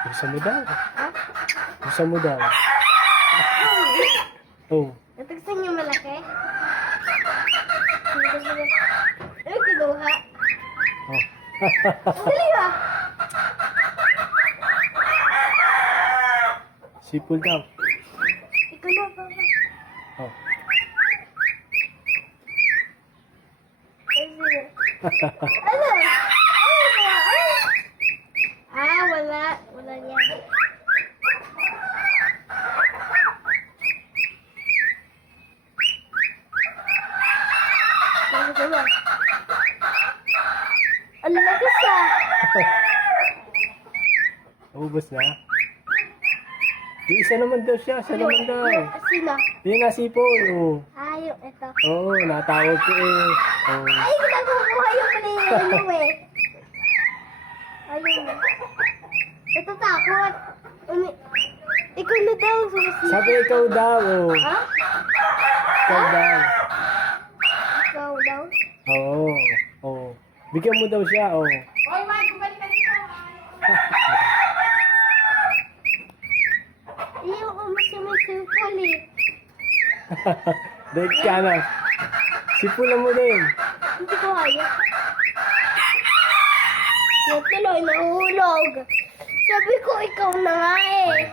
Gusto mo daw. Ha? Gusto mo daw. Oh. Natagsan niyo malaki? Ano kinuha? Oh. Dali ba? Sipol daw. Ikaw na ba? Oh. Ano? Ah, wala. Wala niya. Ano ba? Ang lakas ah. Ubus na. Yung isa naman daw siya. Siya naman daw. Sino? Yung nasipol. Oh. Ah, yung ito. Oo, natawag ko eh. Oh. Ay, nakukuha yung pala eh. Ayun. Natatakot. Ikaw na daw. Susunod. Sabi ikaw daw. Oh. Ha? Ikaw daw. Ikaw daw? Oo. Oh. Bigyan mo daw siya. Oh. Oy, Mike, bumalik ka dito. Iyo ko masumipol eh. Dahil ka na. Sipulan mo din. Hindi ko kaya. Natuloy, nahulog. Sabi ko, ikaw na nga eh.